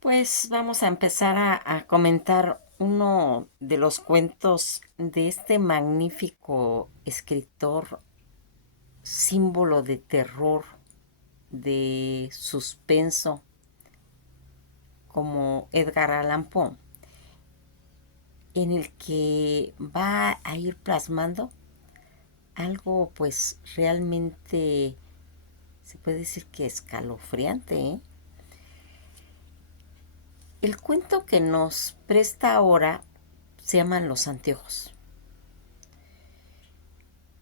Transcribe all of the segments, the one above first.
Pues vamos a empezar a comentar uno de los cuentos de este magnífico escritor, símbolo de terror, de suspenso, como Edgar Allan Poe, en el que va a ir plasmando algo pues realmente se puede decir que escalofriante, ¿eh? El cuento que nos presta ahora se llaman Los Anteojos.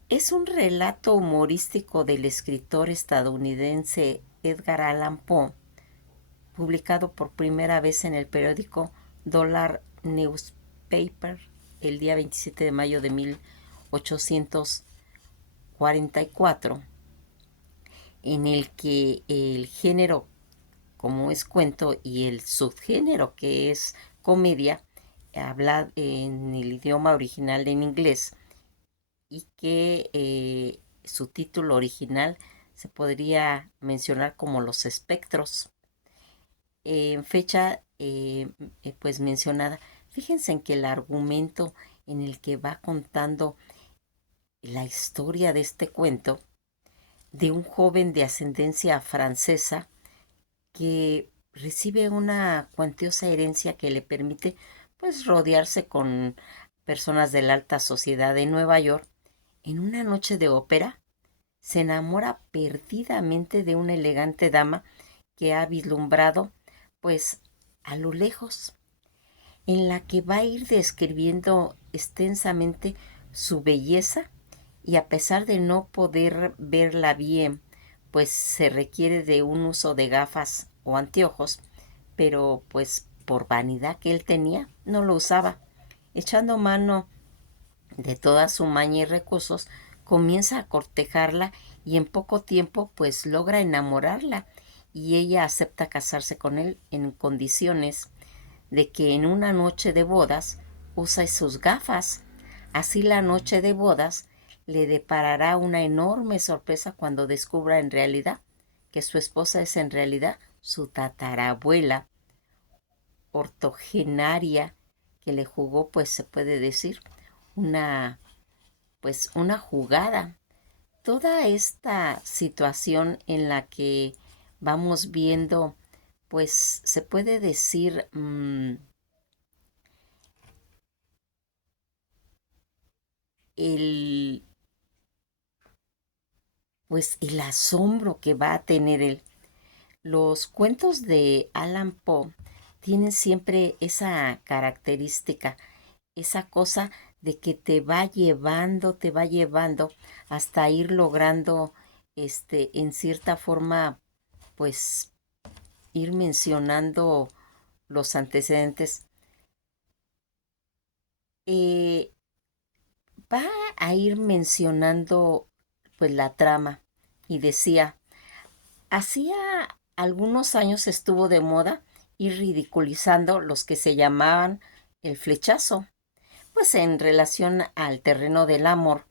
Es un relato humorístico del escritor estadounidense Edgar Allan Poe, publicado por primera vez en el periódico Dollar Newspaper el día 27 de mayo de 1844, en el que el género, como es cuento, y el subgénero, que es comedia, habla en el idioma original en inglés, y que su título original se podría mencionar como Los Espectros. En fecha pues mencionada, fíjense en que el argumento en el que va contando la historia de este cuento de un joven de ascendencia francesa que recibe una cuantiosa herencia que le permite pues rodearse con personas de la alta sociedad de Nueva York. En una noche de ópera se enamora perdidamente de una elegante dama que ha vislumbrado pues a lo lejos, en la que va a ir describiendo extensamente su belleza, y a pesar de no poder verla bien, pues se requiere de un uso de gafas o anteojos, pero pues por vanidad que él tenía, no lo usaba. Echando mano de toda su maña y recursos, comienza a cortejarla y en poco tiempo pues logra enamorarla, y ella acepta casarse con él en condiciones de que en una noche de bodas use sus gafas. Así la noche de bodas le deparará una enorme sorpresa cuando descubra en realidad que su esposa es en realidad su tatarabuela ortogenaria, que le jugó, pues se puede decir, una una jugada. Toda esta situación en la que vamos viendo, pues se puede decir, el, pues el asombro que va a tener él. Los cuentos de Allan Poe tienen siempre esa característica, esa cosa de que te va llevando hasta ir logrando, en cierta forma, pues ir mencionando los antecedentes. Eh, Va a ir mencionando pues la trama, y decía, hacía algunos años estuvo de moda ir ridiculizando los que se llamaban el flechazo, pues en relación al terreno del amor,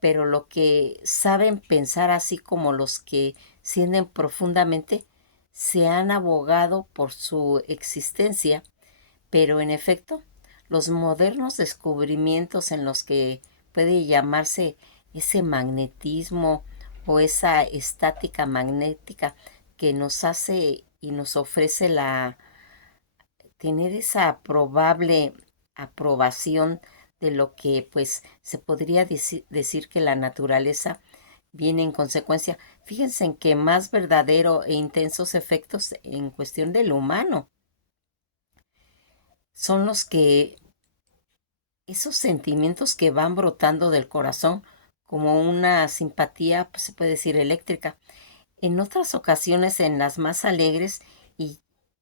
pero lo que saben pensar, así como los que sienten profundamente, se han abogado por su existencia. Pero en efecto, los modernos descubrimientos en los que puede llamarse ese magnetismo o esa estática magnética que nos hace y nos ofrece la tener esa probable aprobación de lo que pues se podría decir que la naturaleza viene en consecuencia. Fíjense en que más verdadero e intensos efectos en cuestión del humano son los que esos sentimientos que van brotando del corazón como una simpatía, pues se puede decir eléctrica. En otras ocasiones, en las más alegres y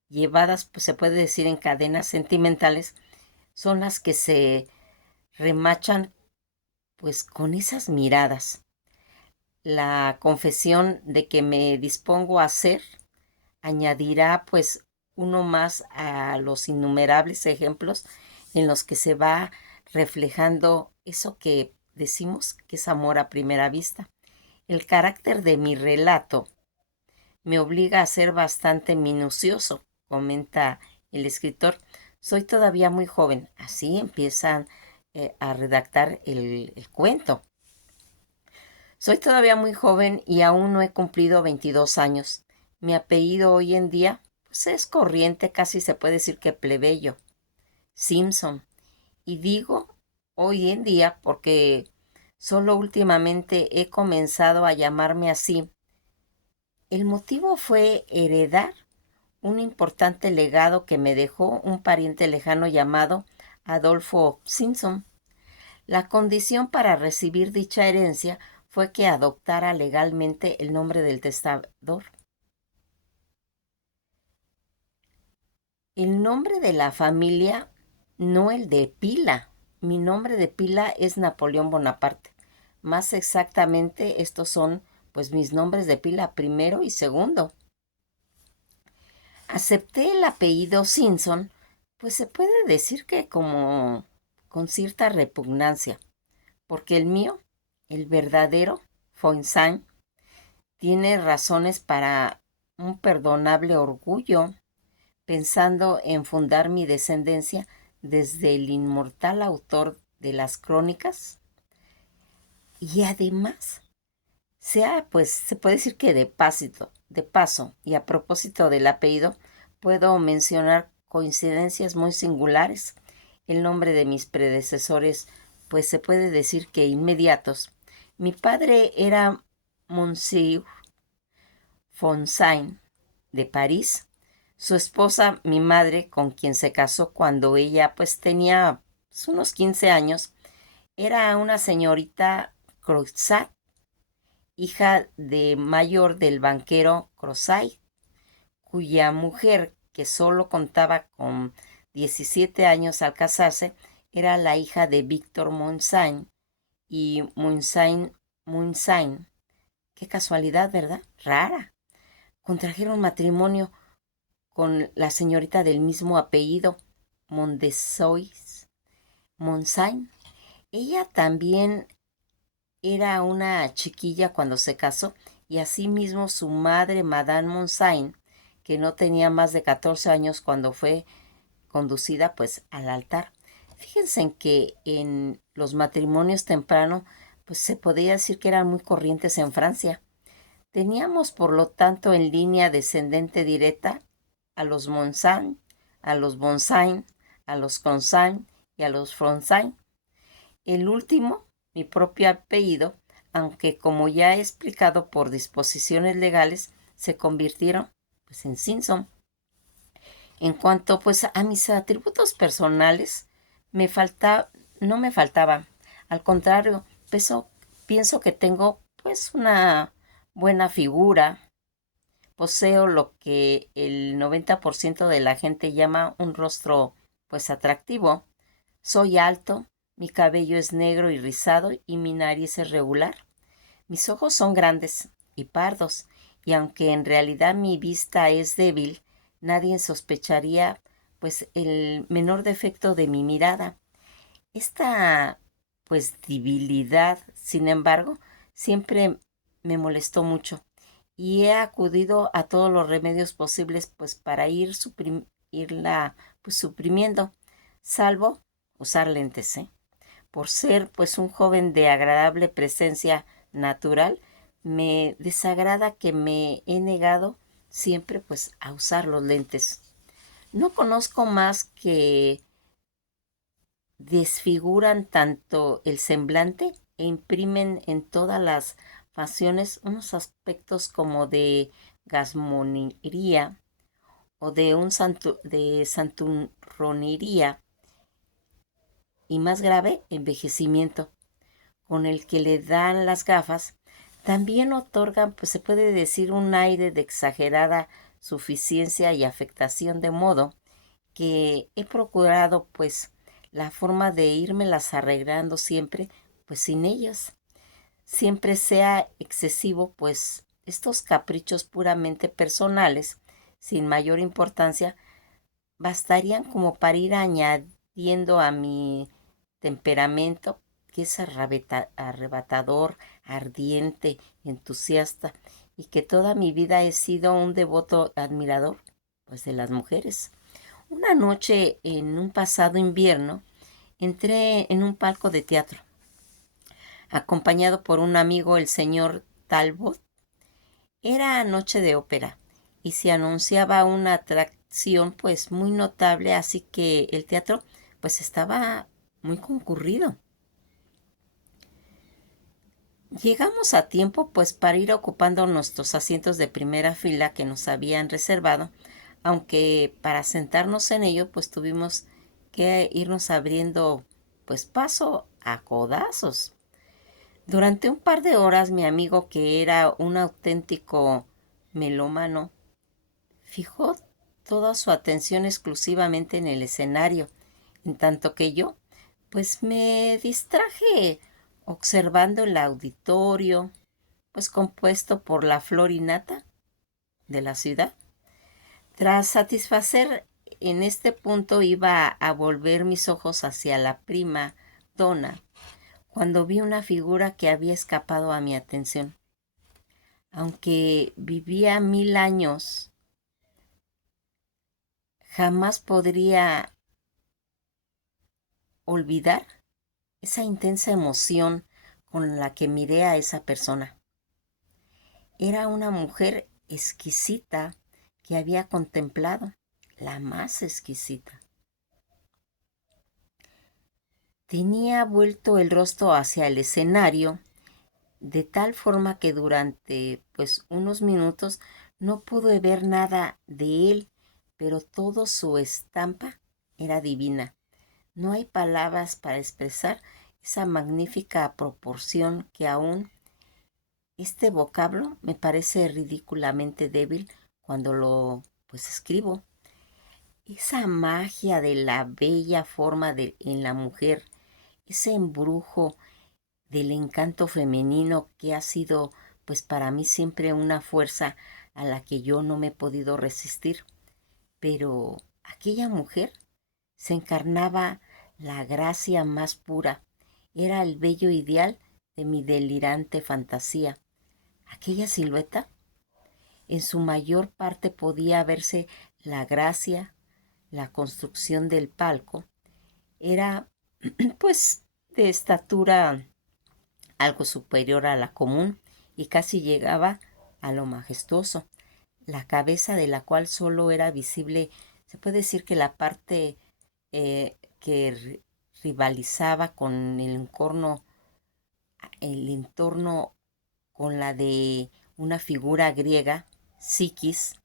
llevadas, pues se puede decir en cadenas sentimentales, son las que se remachan pues con esas miradas. La confesión de que me dispongo a hacer añadirá pues uno más a los innumerables ejemplos en los que se va reflejando eso que decimos que es amor a primera vista. El carácter de mi relato me obliga a ser bastante minucioso, comenta el escritor, soy todavía muy joven. Así empiezan a redactar el cuento. Soy todavía muy joven y aún no he cumplido 22 años. Mi apellido hoy en día pues es corriente, casi se puede decir que plebeyo, Simpson. Y digo hoy en día porque solo últimamente he comenzado a llamarme así. El motivo fue heredar un importante legado que me dejó un pariente lejano llamado Adolfo Simpson. La condición para recibir dicha herencia fue que adoptara legalmente el nombre del testador. El nombre de la familia, no el de pila. Mi nombre de pila es Napoleón Bonaparte. Más exactamente, estos son pues mis nombres de pila primero y segundo. Acepté el apellido Simpson, pues se puede decir que como con cierta repugnancia, porque el mío, el verdadero, Fonsain, tiene razones para un perdonable orgullo, pensando en fundar mi descendencia desde el inmortal autor de las crónicas. Y además, pues se puede decir que de paso, y a propósito del apellido, puedo mencionar coincidencias muy singulares. El nombre de mis predecesores, pues se puede decir que inmediatos. Mi padre era Monsieur Fonsain de París. Su esposa, mi madre, con quien se casó cuando ella pues tenía pues, unos 15 años, era una señorita Croizat, hija de mayor del banquero Crozat, cuya mujer, que solo contaba con 17 años al casarse, era la hija de Víctor Monsain y Monsain. Qué casualidad, ¿verdad? Rara. Contrajeron matrimonio con la señorita del mismo apellido, Mondesois Monsain. Ella también era una chiquilla cuando se casó y asimismo su madre, Madame Monsain, que no tenía más de 14 años cuando fue conducida pues al altar. Fíjense en que en los matrimonios tempranos pues se podía decir que eran muy corrientes en Francia. Teníamos por lo tanto en línea descendente directa a los Monsain, a los Bonsain, a los Consain y a los Fronsain. El último, mi propio apellido, aunque como ya he explicado por disposiciones legales, se convirtieron pues, en Simpson. En cuanto pues a mis atributos personales, no me faltaba. Al contrario, pienso que tengo pues una buena figura. Poseo lo que el 90% de la gente llama un rostro pues atractivo. Soy alto, mi cabello es negro y rizado y mi nariz es regular. Mis ojos son grandes y pardos, y aunque en realidad mi vista es débil, nadie sospecharía pues el menor defecto de mi mirada. Esta pues debilidad, sin embargo, siempre me molestó mucho y he acudido a todos los remedios posibles pues para irla pues suprimiendo, salvo usar lentes, ¿eh? Por ser pues un joven de agradable presencia natural, me desagrada que me he negado siempre pues a usar los lentes. No conozco más que desfiguran tanto el semblante e imprimen en todas las facciones unos aspectos como de gasmonería o de santurronería y más grave, envejecimiento, con el que le dan las gafas, también otorgan, pues se puede decir, un aire de exagerada suficiencia y afectación, de modo que he procurado, pues, la forma de írmelas arreglando siempre, pues sin ellas. Siempre sea excesivo, pues estos caprichos puramente personales, sin mayor importancia, bastarían como para ir añadiendo a mi temperamento, que es arrebatador, ardiente, entusiasta, y que toda mi vida he sido un devoto admirador pues de las mujeres. Una noche en un pasado invierno entré en un palco de teatro, acompañado por un amigo, el señor Talbot. Era noche de ópera y se anunciaba una atracción pues muy notable, así que el teatro pues estaba muy concurrido. Llegamos a tiempo pues para ir ocupando nuestros asientos de primera fila que nos habían reservado, aunque para sentarnos en ello pues tuvimos que irnos abriendo pues paso a codazos. Durante un par de horas mi amigo, que era un auténtico melómano, fijó toda su atención exclusivamente en el escenario, en tanto que yo pues me distraje observando el auditorio, pues compuesto por la flor y nata de la ciudad. Tras satisfacer en este punto iba a volver mis ojos hacia la prima donna cuando vi una figura que había escapado a mi atención. Aunque vivía 1000 años, jamás podría olvidar esa intensa emoción con la que miré a esa persona. Era una mujer exquisita que había contemplado, la más exquisita. Tenía vuelto el rostro hacia el escenario, de tal forma que durante pues unos minutos no pude ver nada de él, pero toda su estampa era divina. No hay palabras para expresar esa magnífica proporción que aún este vocablo me parece ridículamente débil cuando lo pues escribo. Esa magia de la bella forma en la mujer, ese embrujo del encanto femenino que ha sido pues para mí siempre una fuerza a la que yo no me he podido resistir. Pero aquella mujer se encarnaba la gracia más pura, era el bello ideal de mi delirante fantasía. Aquella silueta, en su mayor parte podía verse la gracia, la construcción del palco, era pues de estatura algo superior a la común y casi llegaba a lo majestuoso, la cabeza de la cual solo era visible, se puede decir que la parte que rivalizaba con el entorno con la de una figura griega, Psiquis,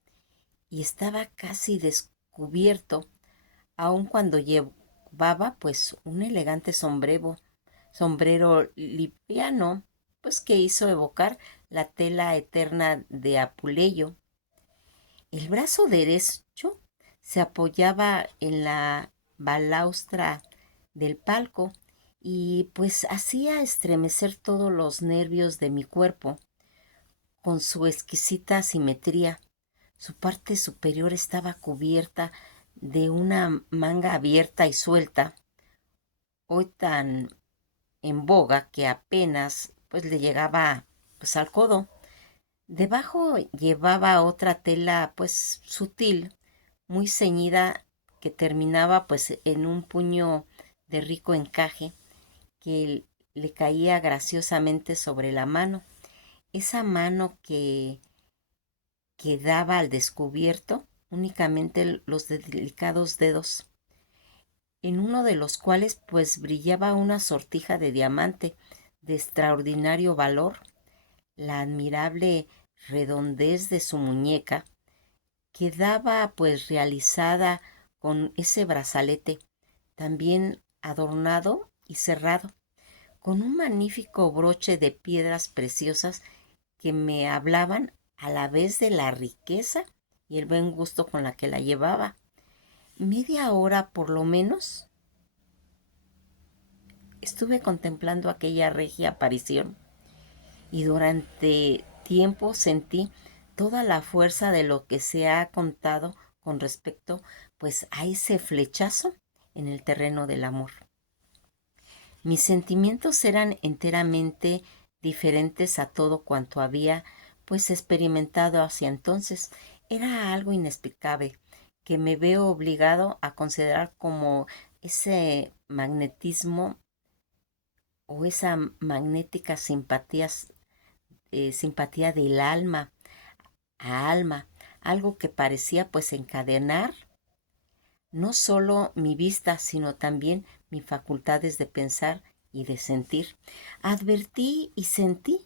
y estaba casi descubierto, aun cuando llevaba pues un elegante sombrero lipiano, pues que hizo evocar la tela eterna de Apuleyo. El brazo derecho se apoyaba en la balaustra del palco y pues hacía estremecer todos los nervios de mi cuerpo con su exquisita simetría. Su parte superior estaba cubierta de una manga abierta y suelta, hoy tan en boga que apenas pues le llegaba pues al codo. Debajo llevaba otra tela pues sutil, muy ceñida, que terminaba pues en un puño de rico encaje que le caía graciosamente sobre la mano. Esa mano que quedaba al descubierto únicamente los delicados dedos, en uno de los cuales pues brillaba una sortija de diamante de extraordinario valor. La admirable redondez de su muñeca quedaba pues realizada con ese brazalete, también adornado y cerrado, con un magnífico broche de piedras preciosas que me hablaban a la vez de la riqueza y el buen gusto con la que la llevaba. Media hora por lo menos estuve contemplando aquella regia aparición y durante tiempo sentí toda la fuerza de lo que se ha contado con respecto pues a ese flechazo en el terreno del amor. Mis sentimientos eran enteramente diferentes a todo cuanto había pues experimentado hacia entonces. Era algo inexplicable, que me veo obligado a considerar como ese magnetismo o esa magnética simpatía del alma a alma, algo que parecía pues encadenar no solo mi vista, sino también mis facultades de pensar y de sentir. Advertí y sentí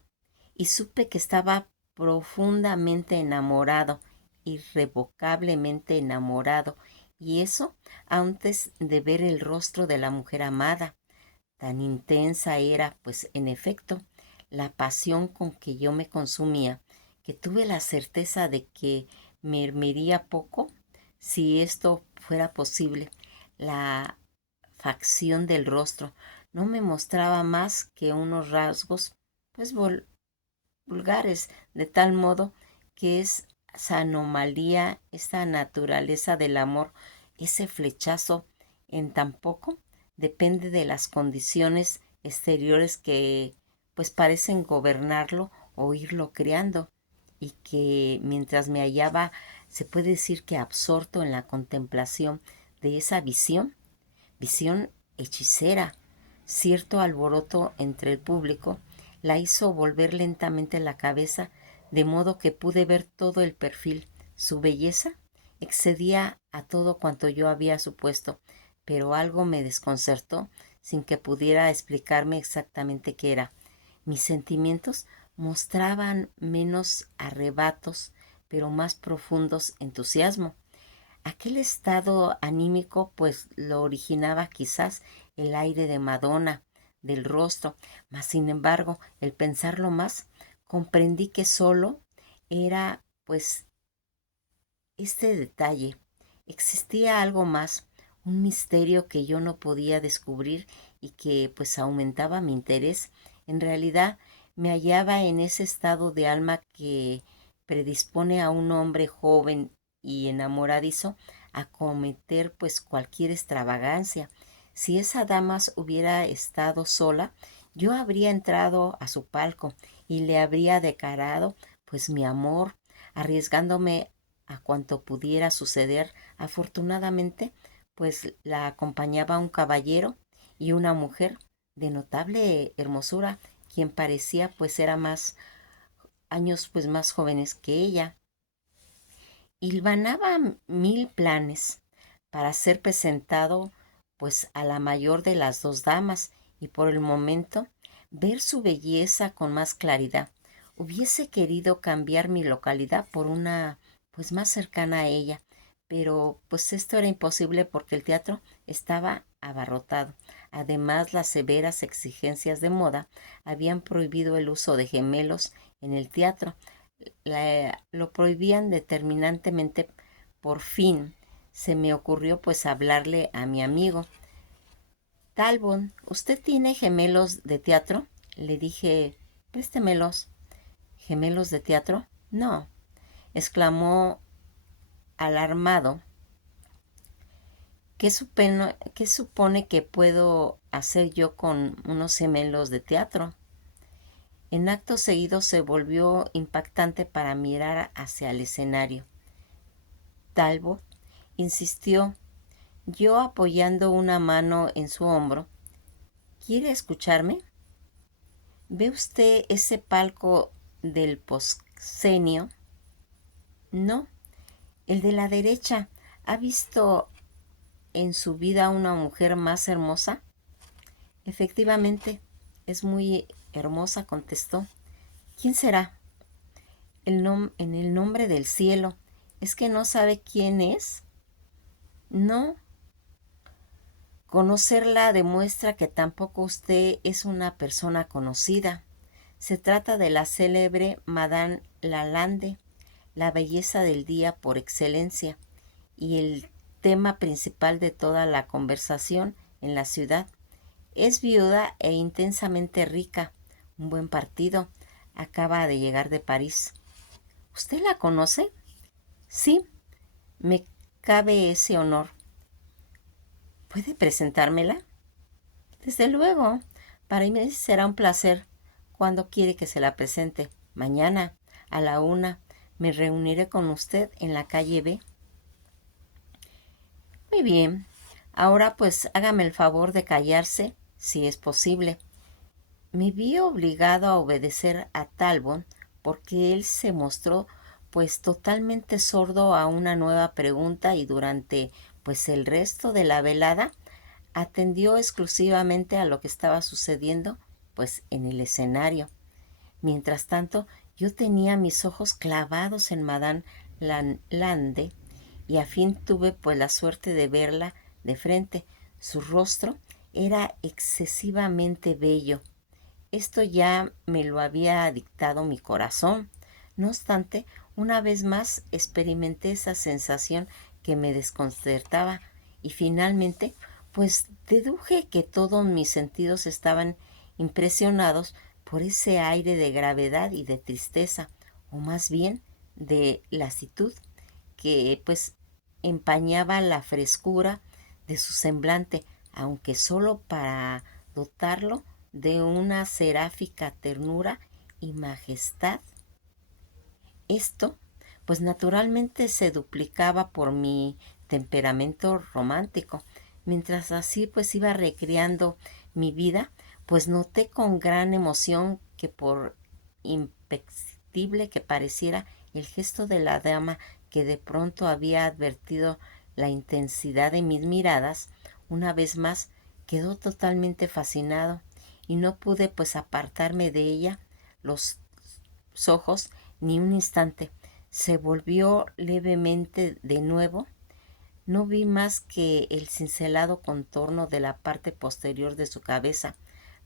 y supe que estaba profundamente enamorado, irrevocablemente enamorado, y eso antes de ver el rostro de la mujer amada. Tan intensa era, pues en efecto, la pasión con que yo me consumía, que tuve la certeza de que me hermería poco si esto fuera posible. La facción del rostro no me mostraba más que unos rasgos, pues vulgares, de tal modo que esa anomalía, esta naturaleza del amor, ese flechazo en tan poco depende de las condiciones exteriores que pues parecen gobernarlo o irlo creando, y que mientras me hallaba, se puede decir que absorto en la contemplación de esa visión hechicera, cierto alboroto entre el público la hizo volver lentamente la cabeza, de modo que pude ver todo el perfil. Su belleza excedía a todo cuanto yo había supuesto, pero algo me desconcertó sin que pudiera explicarme exactamente qué era. Mis sentimientos mostraban menos arrebatos, pero más profundos entusiasmo. Aquel estado anímico pues lo originaba quizás el aire de Madonna del rostro, mas sin embargo, el pensarlo más, comprendí que solo era pues este detalle. Existía algo más, un misterio que yo no podía descubrir y que pues aumentaba mi interés. En realidad me hallaba en ese estado de alma que predispone a un hombre joven y enamoradizo a cometer pues cualquier extravagancia. Si esa dama hubiera estado sola, yo habría entrado a su palco y le habría declarado pues mi amor, arriesgándome a cuanto pudiera suceder. Afortunadamente, pues la acompañaba un caballero y una mujer de notable hermosura, quien parecía pues era más años pues más jóvenes que ella. Hilvanaba mil planes para ser presentado pues a la mayor de las dos damas y por el momento ver su belleza con más claridad. Hubiese querido cambiar mi localidad por una pues más cercana a ella, pero pues esto era imposible porque el teatro estaba abarrotado. Además, las severas exigencias de moda habían prohibido el uso de gemelos en el teatro, lo prohibían determinantemente. Por fin se me ocurrió pues hablarle a mi amigo. Talbot, ¿usted tiene gemelos de teatro? Le dije, préstemelos. ¿Gemelos de teatro? No, exclamó alarmado. ¿Qué supone que puedo hacer yo con unos gemelos de teatro? En acto seguido se volvió impactante para mirar hacia el escenario. Talbot insistió, yo apoyando una mano en su hombro. ¿Quiere escucharme? ¿Ve usted ese palco del proscenio? No, el de la derecha. ¿Ha visto en su vida una mujer más hermosa? Efectivamente, es muy hermosa, contestó. ¿Quién será? En el nombre del cielo. ¿Es que no sabe quién es? No. Conocerla demuestra que tampoco usted es una persona conocida. Se trata de la célebre Madame Lalande, la belleza del día por excelencia, y el tema principal de toda la conversación en la ciudad. Es viuda e intensamente rica. Un buen partido. Acaba de llegar de París. ¿Usted la conoce? Sí, me cabe ese honor. ¿Puede presentármela? Desde luego. Para mí será un placer. ¿Cuándo quiere que se la presente? Mañana, a la 1. Me reuniré con usted en la calle B. Muy bien. Ahora pues hágame el favor de callarse, si es posible. Me vi obligado a obedecer a Talbot porque él se mostró pues totalmente sordo a una nueva pregunta y durante pues el resto de la velada atendió exclusivamente a lo que estaba sucediendo pues en el escenario. Mientras tanto, yo tenía mis ojos clavados en Madame Lande y a fin tuve pues la suerte de verla de frente. Su rostro era excesivamente bello. Esto ya me lo había dictado mi corazón. No obstante, una vez más experimenté esa sensación que me desconcertaba y finalmente, pues deduje que todos mis sentidos estaban impresionados por ese aire de gravedad y de tristeza, o más bien de lasitud, que pues empañaba la frescura de su semblante, aunque solo para dotarlo de una seráfica ternura y majestad. Esto, pues naturalmente se duplicaba por mi temperamento romántico. Mientras así pues iba recreando mi vida, pues noté con gran emoción que por imperceptible que pareciera el gesto de la dama que de pronto había advertido la intensidad de mis miradas, una vez más quedó totalmente fascinado y no pude pues apartarme de ella los ojos ni un instante. Se volvió levemente de nuevo. No vi más que el cincelado contorno de la parte posterior de su cabeza.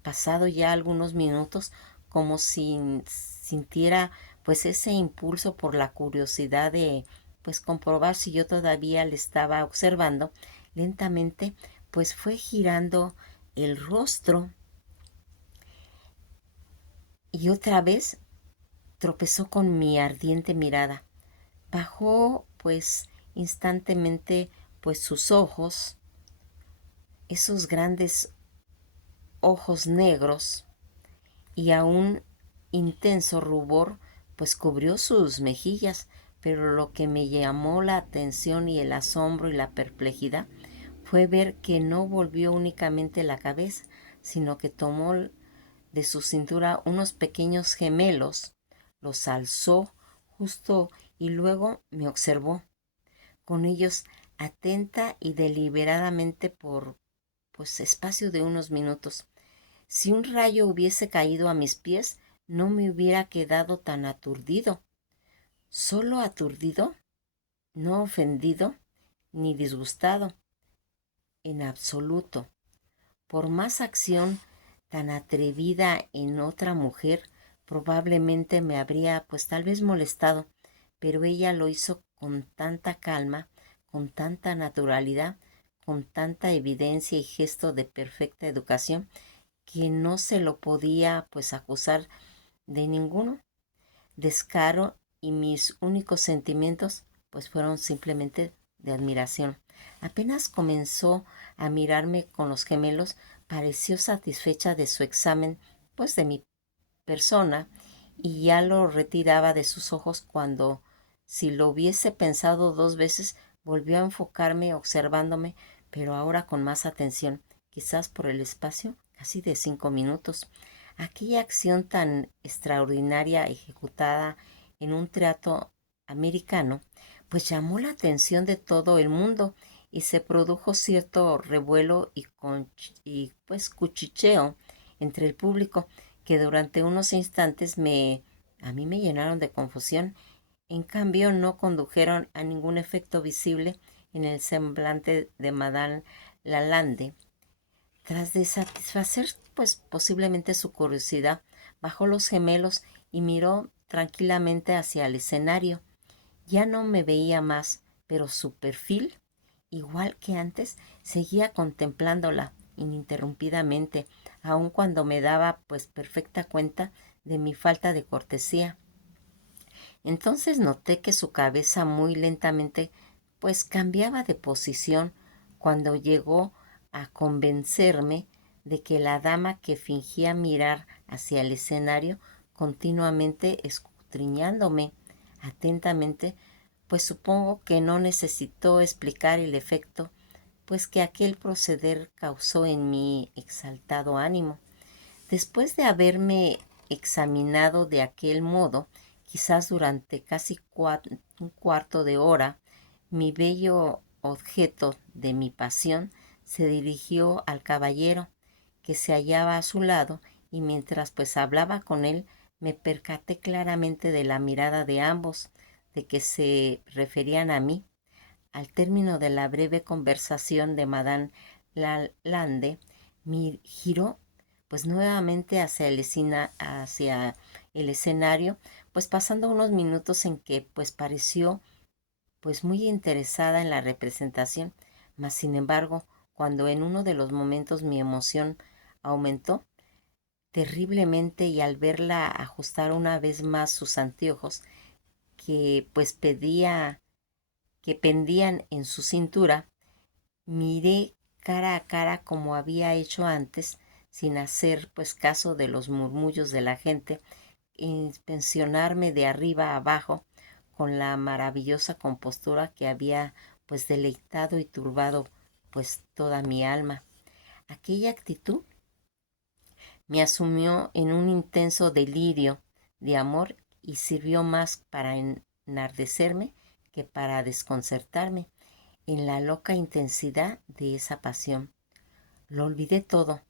Pasado ya algunos minutos, como si sintiera pues ese impulso por la curiosidad de pues comprobar si yo todavía le estaba observando, lentamente pues fue girando el rostro y otra vez tropezó con mi ardiente mirada. Bajó pues instantemente pues sus ojos, esos grandes ojos negros, y a un intenso rubor pues cubrió sus mejillas, pero lo que me llamó la atención y el asombro y la perplejidad fue ver que no volvió únicamente la cabeza, sino que tomó de su cintura unos pequeños gemelos, los alzó justo y luego me observó con ellos atenta y deliberadamente por pues espacio de unos minutos. Si un rayo hubiese caído a mis pies, no me hubiera quedado tan aturdido. Solo aturdido, no ofendido ni disgustado, en absoluto. Por más acción tan atrevida en otra mujer, probablemente me habría pues tal vez molestado, pero ella lo hizo con tanta calma, con tanta naturalidad, con tanta evidencia y gesto de perfecta educación, que no se lo podía pues acusar de ninguno descaro y mis únicos sentimientos pues fueron simplemente de admiración. Apenas comenzó a mirarme con los gemelos, pareció satisfecha de su examen pues de mi persona y ya lo retiraba de sus ojos cuando, si lo hubiese pensado dos veces, volvió a enfocarme observándome, pero ahora con más atención, quizás por el espacio casi de 5 minutos. Aquella acción tan extraordinaria ejecutada en un teatro americano, pues llamó la atención de todo el mundo y se produjo cierto revuelo y pues cuchicheo entre el público que durante unos instantes a mí me llenaron de confusión. En cambio, no condujeron a ningún efecto visible en el semblante de Madame Lalande. Tras de satisfacer, pues posiblemente su curiosidad, bajó los gemelos y miró tranquilamente hacia el escenario. Ya no me veía más, pero su perfil, igual que antes, seguía contemplándola ininterrumpidamente, aun cuando me daba pues perfecta cuenta de mi falta de cortesía. Entonces noté que su cabeza muy lentamente pues cambiaba de posición cuando llegó a convencerme de que la dama que fingía mirar hacia el escenario continuamente escudriñándome atentamente, pues supongo que no necesitó explicar el efecto pues que aquel proceder causó en mi exaltado ánimo. Después de haberme examinado de aquel modo, quizás durante casi un cuarto de hora, mi bello objeto de mi pasión se dirigió al caballero que se hallaba a su lado, y mientras pues hablaba con él, me percaté claramente de la mirada de ambos, de que se referían a mí. Al término de la breve conversación de Madame Lalande, giró pues nuevamente hacia el escenario, pues pasando unos minutos en que pues pareció pues muy interesada en la representación, mas sin embargo, cuando en uno de los momentos mi emoción aumentó terriblemente, y al verla ajustar una vez más sus anteojos que pues que pendían en su cintura, miré cara a cara como había hecho antes, sin hacer pues caso de los murmullos de la gente, inspeccionarme de arriba a abajo con la maravillosa compostura que había pues deleitado y turbado pues toda mi alma. Aquella actitud me asumió en un intenso delirio de amor y sirvió más para enardecerme que para desconcertarme en la loca intensidad de esa pasión. Lo olvidé todo,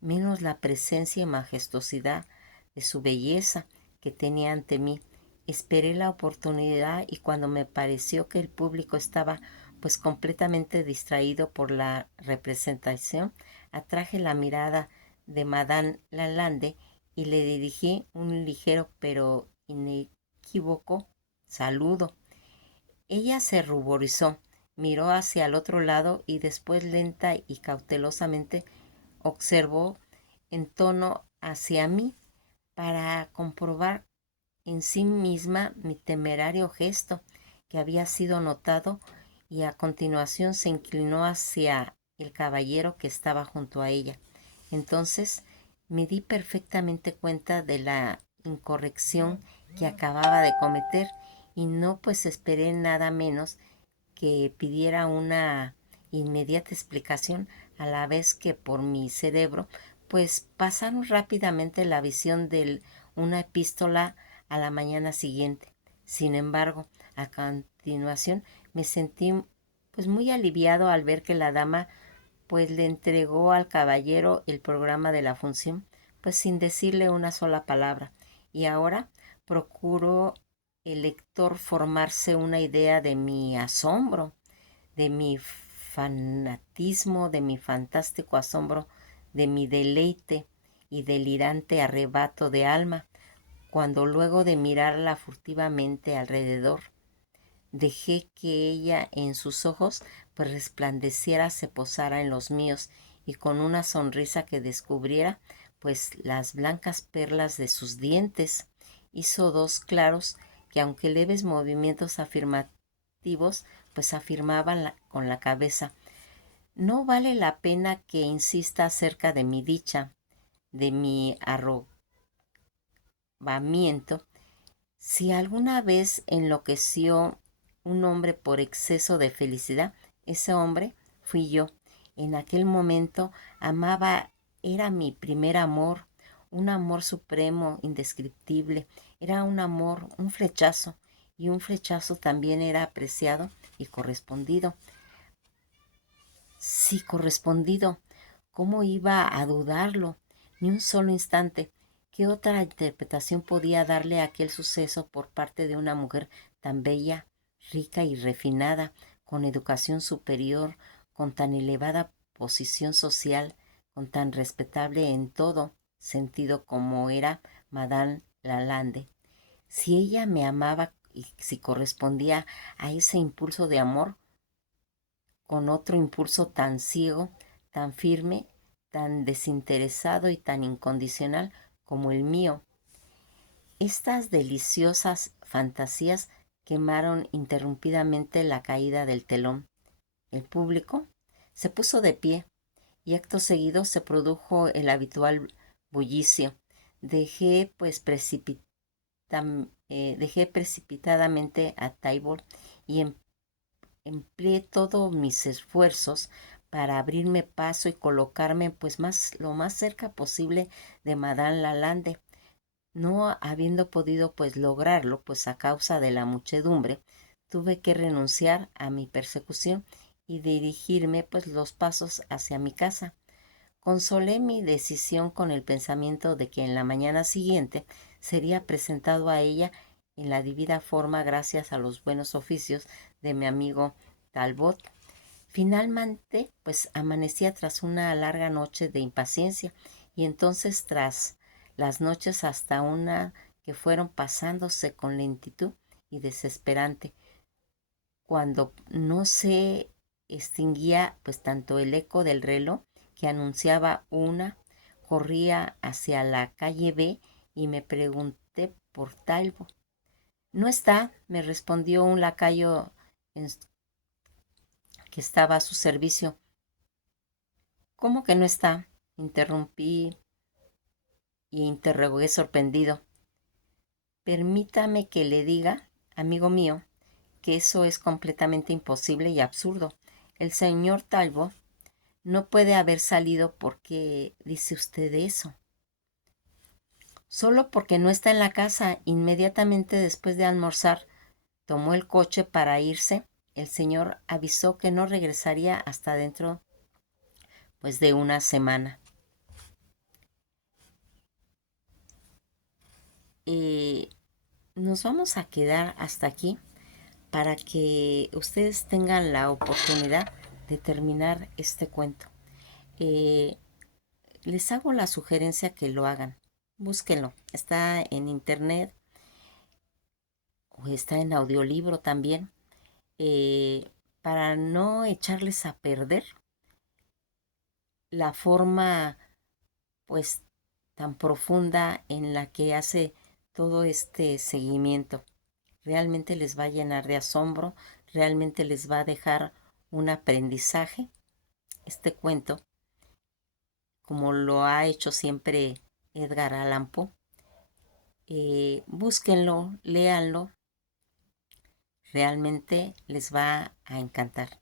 menos la presencia y majestuosidad de su belleza que tenía ante mí. Esperé la oportunidad, y cuando me pareció que el público estaba pues completamente distraído por la representación, atraje la mirada de Madame Lalande y le dirigí un ligero pero inequívoco saludo. Ella se ruborizó, miró hacia el otro lado y después lenta y cautelosamente observó en tono hacia mí para comprobar en sí misma mi temerario gesto que había sido notado, y a continuación se inclinó hacia el caballero que estaba junto a ella. Entonces me di perfectamente cuenta de la incorrección que acababa de cometer, y no pues esperé nada menos que pidiera una inmediata explicación, a la vez que por mi cerebro pues pasaron rápidamente la visión de una epístola a la mañana siguiente. Sin embargo, a continuación me sentí pues muy aliviado al ver que la dama pues le entregó al caballero el programa de la función, pues sin decirle una sola palabra. Y ahora procuró el lector formarse una idea de mi asombro, de mi fanatismo, de mi fantástico asombro, de mi deleite y delirante arrebato de alma, cuando luego de mirarla furtivamente alrededor, dejé que ella en sus ojos pues resplandeciera, se posara en los míos, y con una sonrisa que descubriera pues las blancas perlas de sus dientes, hizo dos claros que, aunque leves movimientos afirmativos, pues afirmaban con la cabeza. No vale la pena que insista acerca de mi dicha, de mi arrobamiento. Si alguna vez enloqueció un hombre por exceso de felicidad, ese hombre fui yo. En aquel momento amaba, era mi primer amor, un amor supremo, indescriptible. Era un amor, un flechazo, y un flechazo también era apreciado y correspondido. Sí, correspondido. ¿Cómo iba a dudarlo? Ni un solo instante. ¿Qué otra interpretación podía darle a aquel suceso por parte de una mujer tan bella, rica y refinada, con educación superior, con tan elevada posición social, con tan respetable en todo sentido como era Madame Lalande? Si ella me amaba y si correspondía a ese impulso de amor, con otro impulso tan ciego, tan firme, tan desinteresado y tan incondicional como el mío. Estas deliciosas fantasías quemaron interrumpidamente la caída del telón. El público se puso de pie, y acto seguido se produjo el habitual bullicio. Dejé pues dejé precipitadamente a Tybalt y empleé todos mis esfuerzos para abrirme paso y colocarme pues lo más cerca posible de Madame Lalande. No habiendo podido pues lograrlo, pues a causa de la muchedumbre, tuve que renunciar a mi persecución y dirigirme pues los pasos hacia mi casa. Consolé mi decisión con el pensamiento de que en la mañana siguiente sería presentado a ella en la debida forma gracias a los buenos oficios de mi amigo Talbot. Finalmente, pues amanecía tras una larga noche de impaciencia y entonces tras las noches hasta una que fueron pasándose con lentitud y desesperante, cuando no se extinguía pues tanto el eco del reloj que anunciaba una, corría hacia la calle B y me pregunté por Talbot. No está, me respondió un lacayo que estaba a su servicio. ¿Cómo que no está? Interrumpí y interrogué sorprendido. Permítame que le diga, amigo mío, que eso es completamente imposible y absurdo. El señor Talbot no puede haber salido porque dice usted eso. Solo porque no está en la casa. Inmediatamente después de almorzar, tomó el coche para irse. El señor avisó que no regresaría hasta dentro pues de una semana. Nos vamos a quedar hasta aquí para que ustedes tengan la oportunidad de terminar este cuento. Eh, Les hago la sugerencia que lo hagan. Búsquenlo. Está en internet o está en audiolibro también. Para no echarles a perder la forma pues tan profunda en la que hace todo este seguimiento. Realmente les va a llenar de asombro, realmente les va a dejar un aprendizaje este cuento, como lo ha hecho siempre Edgar Allan Poe. Búsquenlo, léanlo, realmente les va a encantar.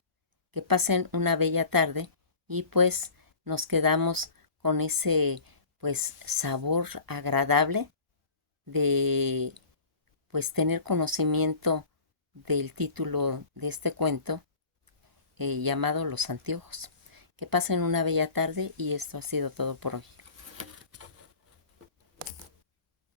Que pasen una bella tarde y pues nos quedamos con ese pues sabor agradable de pues tener conocimiento del título de este cuento llamado Los Anteojos. Que pasen una bella tarde y esto ha sido todo por hoy.